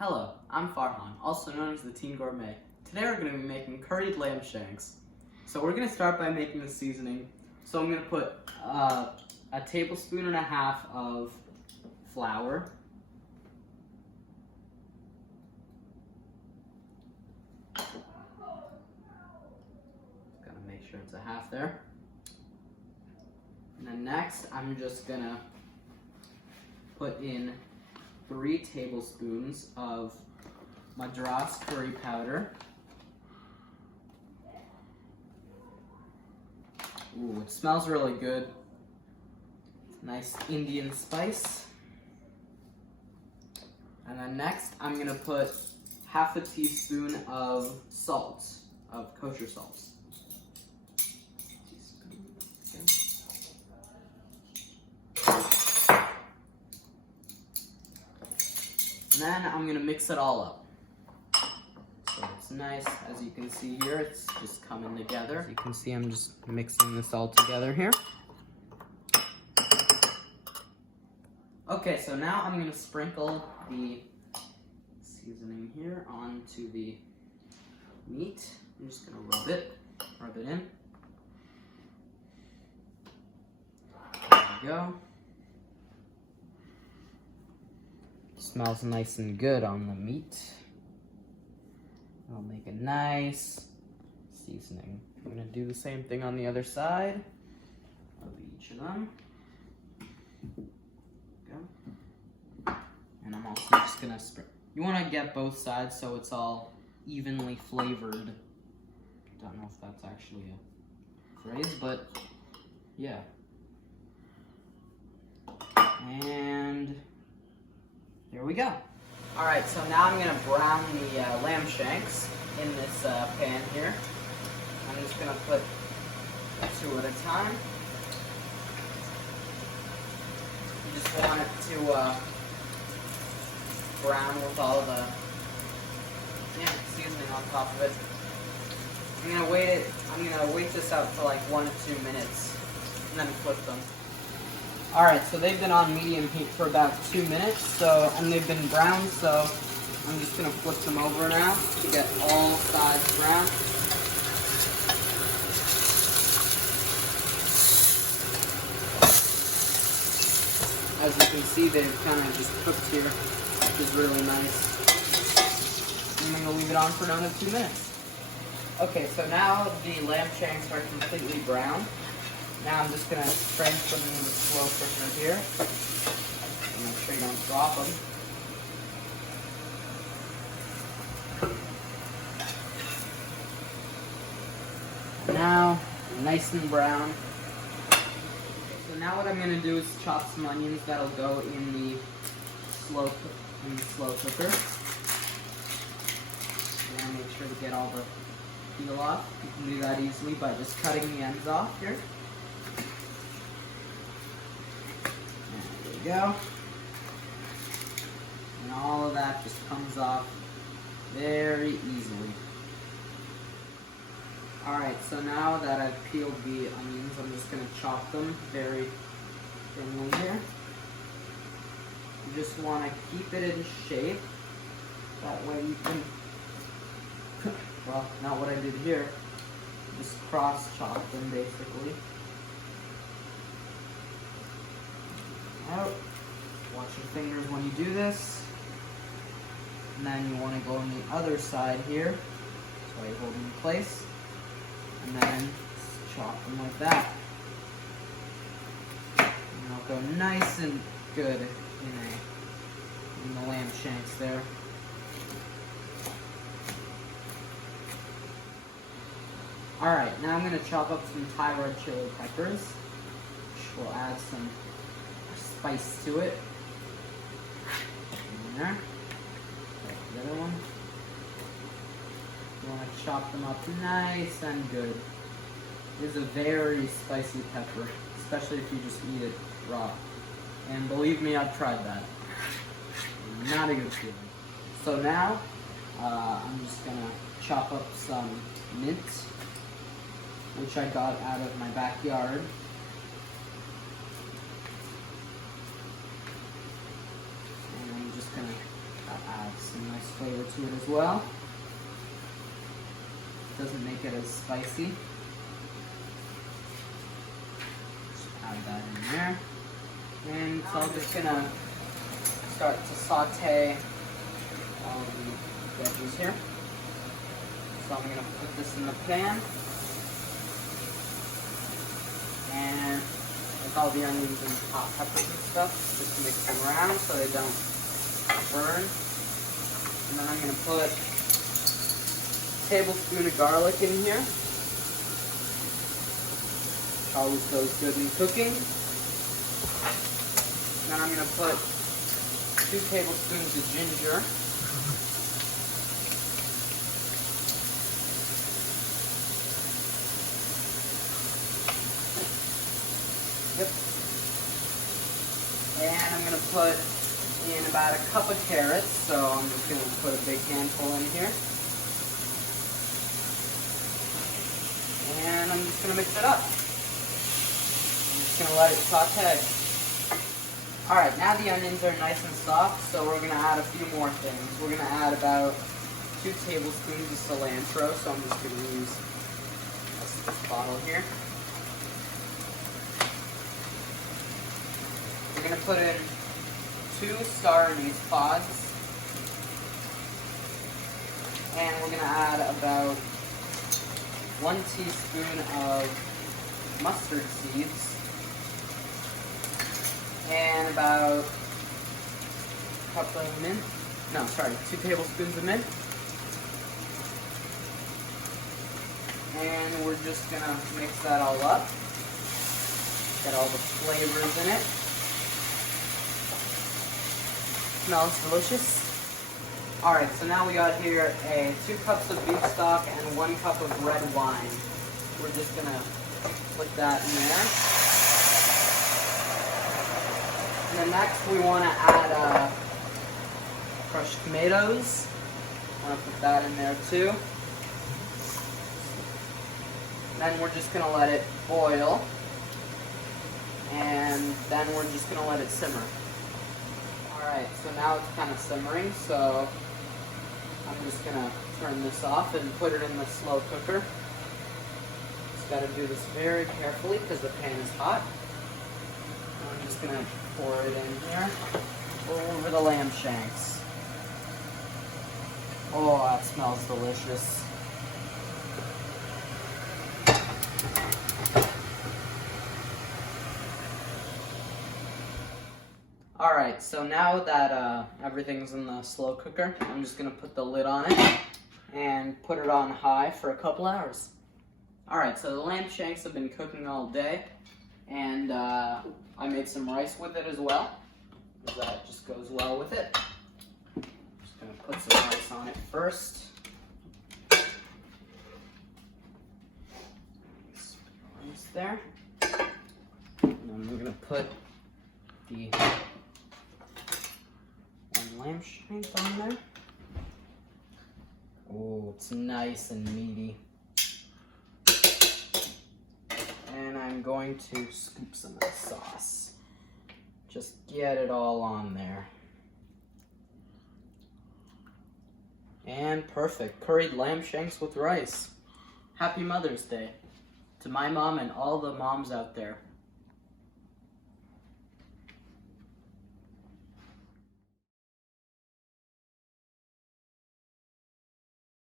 Hello, I'm Farhan, also known as the Teen Gourmet. Today we're going to be making curried lamb shanks. So we're going to start by making the seasoning. So I'm going to put a tablespoon and a half of flour. Gotta make sure it's a half there. And then next I'm just going to put in 3 tablespoons of Madras curry powder. Ooh, it smells really good. Nice Indian spice. And then next, I'm gonna put half a teaspoon of salt, of kosher salt. And then I'm gonna mix it all up. So it's nice, as you can see here, it's just coming together. As you can see, I'm just mixing this all together here. Okay, so now I'm gonna sprinkle the seasoning here onto the meat. I'm just gonna rub it in. There we go. Smells nice and good on the meat. I'll make a nice seasoning. I'm gonna do the same thing on the other side of each of them. Go. And I'm also just gonna you want to get both sides so it's all evenly flavored. Don't know if that's actually a phrase, but yeah. And here we go. All right, so now I'm gonna brown the lamb shanks in this pan here. I'm just gonna put 2 at a time. You just want it to brown with all the seasoning on top of it. I'm gonna wait this out for like 1 to 2 minutes and then flip them. Alright, so they've been on medium heat for about 2 minutes, and they've been browned, so I'm just going to flip them over now to get all sides brown. As you can see, they've kind of just cooked here, which is really nice. I'm going to leave it on for another 2 minutes. Okay, so now the lamb shanks are completely brown. Now I'm just going to transfer them into the slow cooker here. And make sure you don't drop them. Now, nice and brown. So now what I'm going to do is chop some onions that'll go in the slow cooker. And make sure to get all the peel off. You can do that easily by just cutting the ends off here. Go. And all of that just comes off very easily. Alright, so now that I've peeled the onions, I'm just going to chop them very thinly here. You just want to keep it in shape. That way you can, well, not what I did here. Just cross chop them basically. Out. Watch your fingers when you do this. And then you want to go on the other side here. So you hold them in place. And then chop them like that. And they'll go nice and good in the lamb shanks there. Alright, now I'm going to chop up some Thai red chili peppers, which will add some spice to it. In there. The other one. You want to chop them up nice and good. It is a very spicy pepper, especially if you just eat it raw. And believe me, I've tried that. Not a good feeling. So now, I'm just going to chop up some mint, which I got out of my backyard. And I'm just going to add some some nice flavor to it as well. Doesn't make it as spicy. Just add that in there. And so I'm just gonna start to saute all the veggies here. So I'm gonna put this in the pan. And with all the onions and hot peppers and stuff, just mix them around so they don't burn. And then I'm gonna put a tablespoon of garlic in here. Always goes good in cooking. And then I'm gonna put 2 tablespoons of ginger. Yep. And I'm gonna put in about a cup of carrots, so I'm just gonna put a big handful in here. And I'm just gonna mix it up. I'm just gonna let it saute. Alright, now the onions are nice and soft, so we're gonna add a few more things. We're gonna add about 2 tablespoons of cilantro, so I'm just gonna use this bottle here. We're going to put in 2 star anise pods, and we're going to add about 1 teaspoon of mustard seeds, and about a cup of mint, 2 tablespoons of mint, and we're just going to mix that all up, get all the flavors in it. Smells delicious. Alright, so now we got here 2 cups of beef stock and 1 cup of red wine. We're just gonna put that in there. And then next we want to add crushed tomatoes. I'm gonna put that in there too. And then we're just gonna let it boil. And then we're just gonna let it simmer. Alright, so now it's kind of simmering, so I'm just going to turn this off and put it in the slow cooker. Just got to do this very carefully because the pan is hot. I'm just going to pour it in here over the lamb shanks. Oh, that smells delicious. Alright, so now that everything's in the slow cooker, I'm just going to put the lid on it and put it on high for a couple hours. Alright, so the lamb shanks have been cooking all day, and I made some rice with it as well, because that just goes well with it. I'm just going to put some rice on it first. Rice there. And then we're going to put the lamb shank on there. Oh, it's nice and meaty. And I'm going to scoop some of the sauce. Just get it all on there. And perfect. Curried lamb shanks with rice. Happy Mother's Day to my mom and all the moms out there.